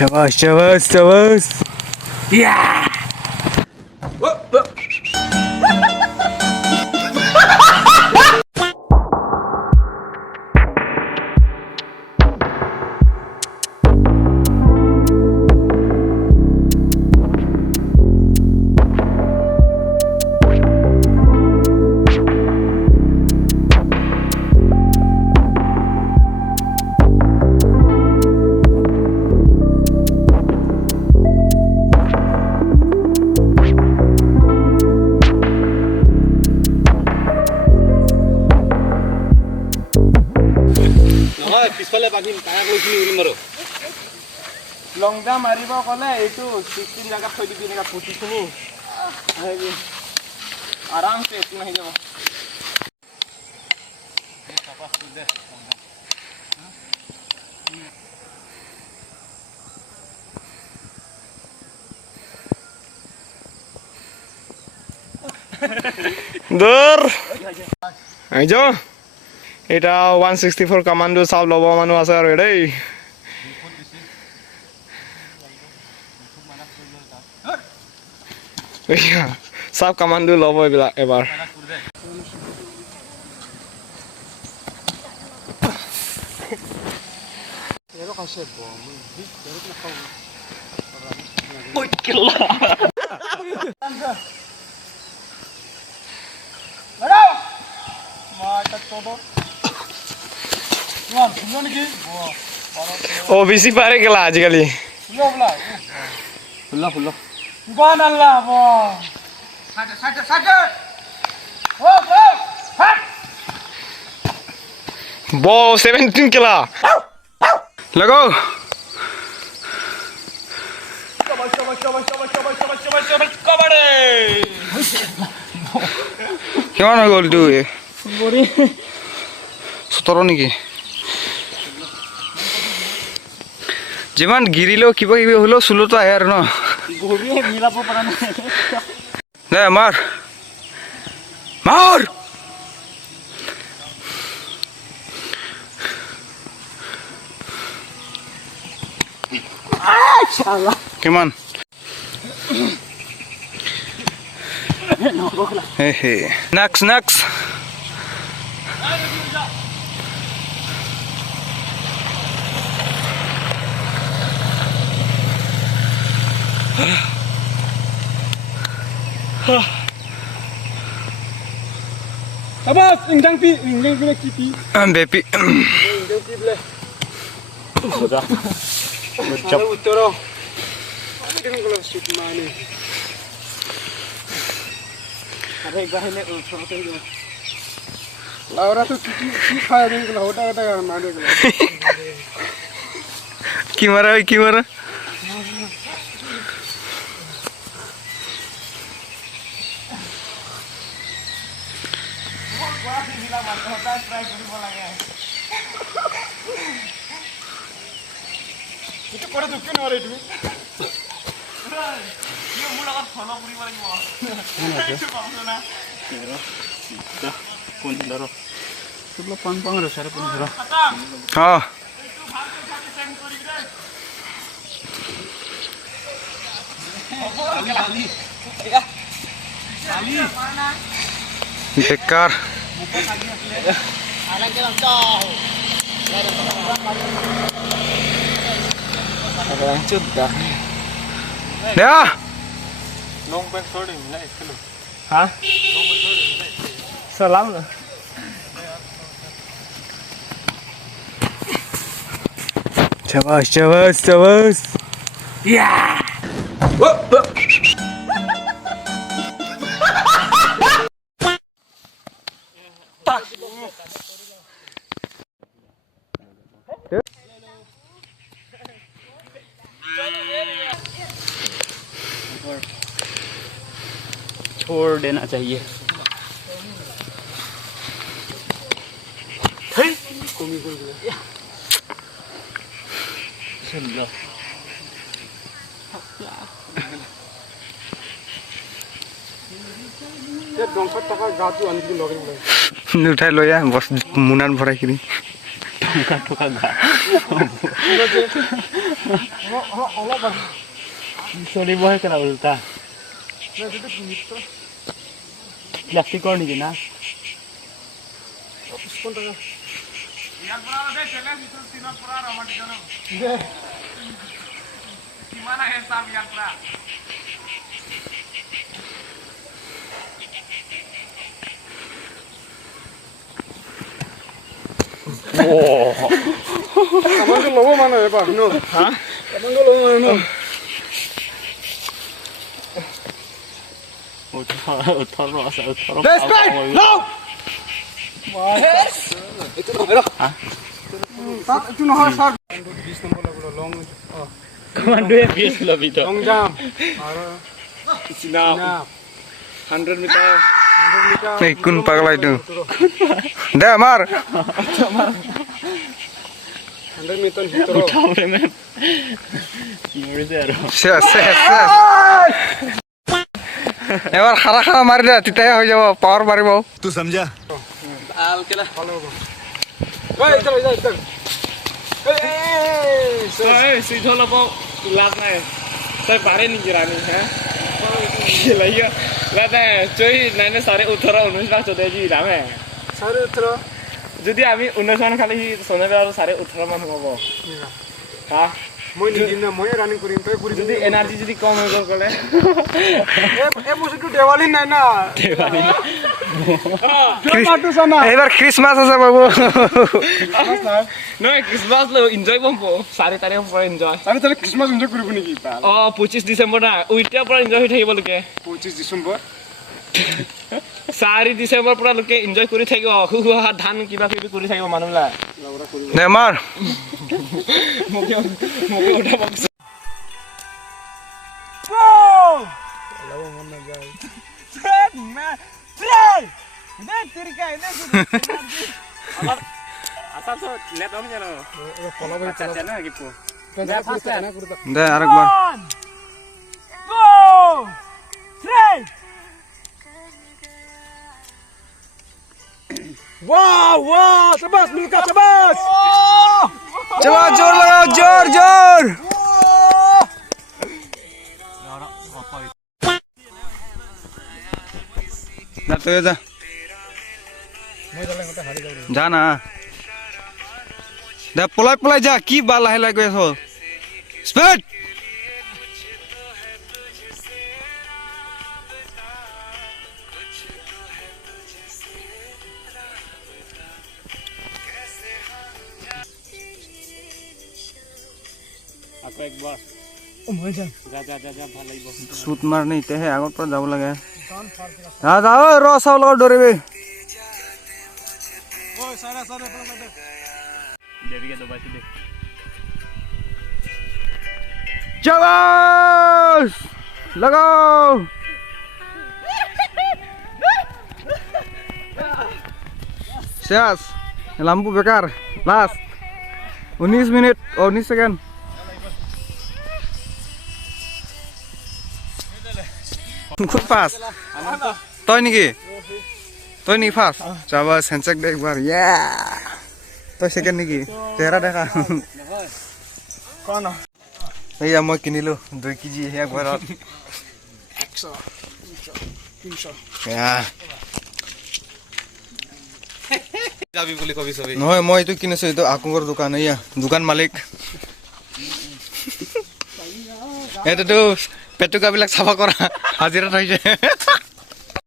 Chavas, chavas, chavas. Yeah. পিছফালে বাকিম কায়া কৈছিলি উৰি মাৰো লংগা মাৰিব কলে এইটো 16 জাগা থৈ দিবি এনেকা পুতিখিনি আৰামছে একো নাহি যাব দূৰ আইজো এটা 164 কমান্ডো সব লব মানু আছে আৰু দেই সব কমান্ডো লব এবাৰ এৰো কাছে বম এৰো খাও ওই কেলা আরে মাটা todo না শুনো নাকি ও বেশি পারে গেলা আজকালি ফুল্লা গান আল্লাহ ব সাজে ও হাট বো 17 কেলা লাগো কবাড়ে কিমান হৈ গ'ল তুই বড়ি 17 নেকি যিমান গিৰিলেও কিবা কিবি হলেও চুলতো আহে আৰু ন গৰিয়ে মিলাব পৰা নাই দে মাৰ মাৰ ইনশাআল্লাহ কিমান হে হে নাক্স Abas, ingdang pina kipi. bepi Ingdang pi ble. Sudah. Macam utara. Ada kalau sit mana. Ada gahine utara tu. Laura tu kipi khaya deng kalau hota mana kalau. কি মারা Itu pada tu kena ada itu. Dia mula kan follow puri mana juga. Itu kamu na. Dah, pun daro. Sebelum pang ada cara pun daro. হ্যাঁ বেকার Ya. Long back sorry, nai kilo. Hah? Long back sorry, nai. Salam lah. Chavas. Yeah. छोड़ देना चाहिए উঠাই লৈ আহ বস মুনাত ভৰাই কিনি চলিবহে কেলা উল্টা প্লাষ্টিকৰ নেকি না আমাকে ল'ব মানে এবাৰ ন হা আমাকে ল'ব মানে ন ওঠৰ আছে ওঠৰ এইটো নহয় ছাৰ 20 নম্বৰ লাগিব লং কমাণ্ডোৱে 20 কিলোমিটাৰ লং জাম্প আৰু 100 মিটাৰ 100 মিটাৰ এই কোন পাগলা এইটো দে আমাৰ 100 মিটাৰ ভিতৰত উঠাবলে মেম মৰিছে আৰু শেষ শেষ শেষ এবাৰ খাৰা খাৰা মাৰি দে তেতিয়াহে হৈ যাব পাৱাৰ মাৰিব तू समझा আল কেলা এই ইধৰ ইধৰ তই সিধো ল'ব লাভ নাই তই পাৰে নেকি ৰাণী হে লাগিয়া লাদা চৈ নাইনে 18.5 19 লাখ চোদে জি দামে 18.5 যদি আমি 19 মান খালি সোনাবে আৰু 18.5 মান হ'ব হা মই নিদিম না মই ৰানিং কৰিম তই কৰি যদি এনাৰ্জি যদি কম হৈ গ'ল ক'লে এই বস্তুটো দেৱালী নাই না দেৱালী মাৰটো চানা এইবাৰ খ্ৰীষ্টমাছ আছে বাবু নহয় খ্ৰীষ্টমাছ এনজয় পাম 4 তাৰিখৰ পৰা এনজয় আমি তাহলে খ্ৰীষ্টমাছ এনজয় কৰিব নেকি 25 ডিচেম্বৰ না উইটাৰ পৰা এনজয় হৈ থাকিব লোকে 25 ডিচেম্বৰ 4 ডিচেম্বৰ পৰা লোকে এনজয় কৰি থাকিব হুহা ধান কিবা কিবি কৰি থাকিব মানুহলা নেমাৰ মোকে উঠাব দে আরেকবার वाह वाह शाबाश मिल्का शाबाश चलो जोर लगाओ जोर जोर ना तो जा जा ना দে পলাই পলাই যা কি বা লাহে লাহে গৈ আছ স্পিড আকৌ একবাৰ ओ मैं जा যা যা যা যা ভাল লাগিব শুট মাৰনে ইতেহে আগৰ পৰা যাব লাগে যা যা ৰ চাও লগত দৌৰিবি ओ सारा सारा सारा দেৰিকে দবাইছো দে চাবাস লাগাও শেষ লাম্বু বেকার লাস্ট 19 মিনিট 19 সেকেন্ড খুব ফাস্ট তই নেকি তই নি ফাস্ট যাবা সেন্সেক দে একবার ইয়া তই সেকেন্ড নেকি চেহারা দেখা कौन এইয়া মই কিনিলো 2 কেজি একবাৰত 100 300 যাবি বুলি কবি সবে নহয় মই এইটো কিনিছো এইটো আকুংগৰ দোকান এইয়া দোকান মালিক এইটো পেটুকাবিলাক চাফা কৰা হাজিৰা থৈছে